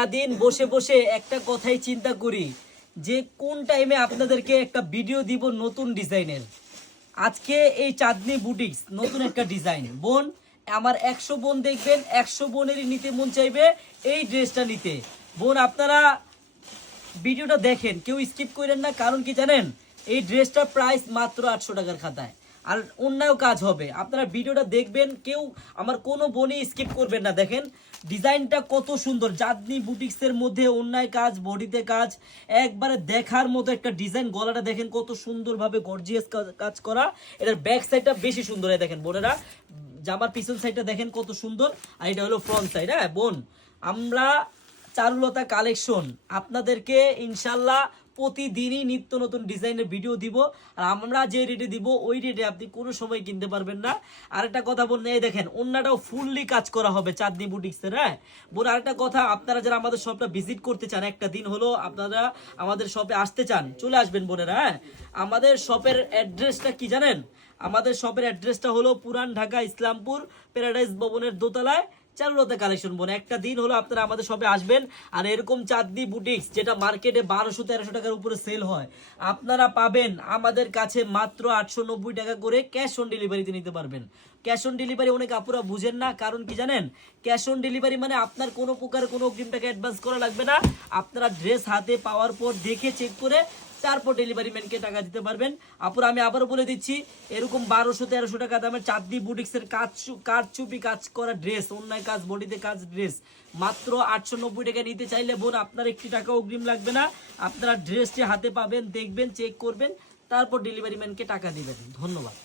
সারাদিন বসে বসে একটা কথাই চিন্তা করি যে কোন টাইমে আপনাদেরকে একটা ভিডিও দিব নতুন ডিজাইনের। আজকে এই চাঁদনি বুটিক্স নতুন একটা ডিজাইন। বোন, আমার 100 বোন দেখবেন, 100 বোনেরই নিতে মন চাইবে এই ড্রেসটা নিতে। বোন, আপনারা ভিডিওটা দেখেন, কেউ স্কিপ করেন না। কারণ কি জানেন, এই ড্রেসটার প্রাইস মাত্র 800 টাকার খাতায়, আর অন্যান্য কাজ হবে। আপনারা ভিডিওটা দেখবেন, কেউ আমার কোনো বোনই স্কিপ করবেন না। দেখেন ডিজাইনটা কত সুন্দর, চাঁদনি বুটিক্সের মধ্যে অন্যায় কাজ, বডিতে কাজ, একবারে দেখার মতো একটা ডিজাইন। গলাটা দেখেন কত সুন্দরভাবে গর্জিয়াস কাজ করা। এটার ব্যাক সাইডটা বেশি সুন্দর। দেখেন বোনেরা, জামার পিছন সাইডটা দেখেন কত সুন্দর, আর এটা হলো ফ্রন্ট সাইড। হ্যাঁ বোন, আমরা চারুলতা কালেকশন আপনাদেরকে ইনশাল্লাহ প্রতিদিনই নিত্য নতুন ডিজাইনের ভিডিও দিব। আর আমরা যে রেটে দিব ওই রেটে আপনি কোনো সময় কিনতে পারবেন না। আরেকটা কথা বললে, এই দেখেন অন্যটাও ফুললি কাজ করা হবে চাঁদনি বুটিক্সের। হ্যাঁ বোন, আরেকটা কথা, আপনারা যারা আমাদের শপটা ভিজিট করতে চান, একটা দিন হলো আপনারা আমাদের শপে আসতে চান, চলে আসবেন বোনেরা। হ্যাঁ, আমাদের শপের অ্যাড্রেসটা কি জানেন? আমাদের শপের অ্যাড্রেসটা হলো পুরান ঢাকা ইসলামপুর প্যারাডাইস ভবনের দোতলায় চারুলতা কালেকশন। বোন, একটা দিন হলো আপনারা আমাদের শপে আসবেন। আর এরকম চাঁদনি বুটিক্স যেটা মার্কেটে 1200-1300 টাকার উপরে সেল হয়, আপনারা পাবেন আমাদের কাছে মাত্র 890 টাকা করে ক্যাশ অন ডেলিভারিতে নিতে পারবেন। ক্যাশ অন ডেলিভারি অনেক আপুরা বুঝেন না। কারণ কি জানেন, ক্যাশ অন ডেলিভারি মানে আপনার কোনো প্রকার কোনো অগ্রিম টাকা অ্যাডভান্স করা লাগবে না। আপনারা ড্রেস হাতে পাওয়ার পর দেখে চেক করে তারপর ডেলিভারি ম্যানকে টাকা দিতে পারবেন। আপুরা, আমি আবারও বলে দিচ্ছি, এরকম 1200-1300 টাকা দামের চাঁদনি বুটিক্সের কারচুপি কাজ করা ড্রেস, অন্যায় কাজ, বডিতে কাজ ড্রেস মাত্র 890 টাকা নিতে চাইলে বোন, আপনার একটি টাকা অগ্রিম লাগবে না। আপনারা ড্রেসটি হাতে পাবেন, দেখবেন, চেক করবেন, তারপর ডেলিভারি ম্যানকে টাকা দিবেন। ধন্যবাদ।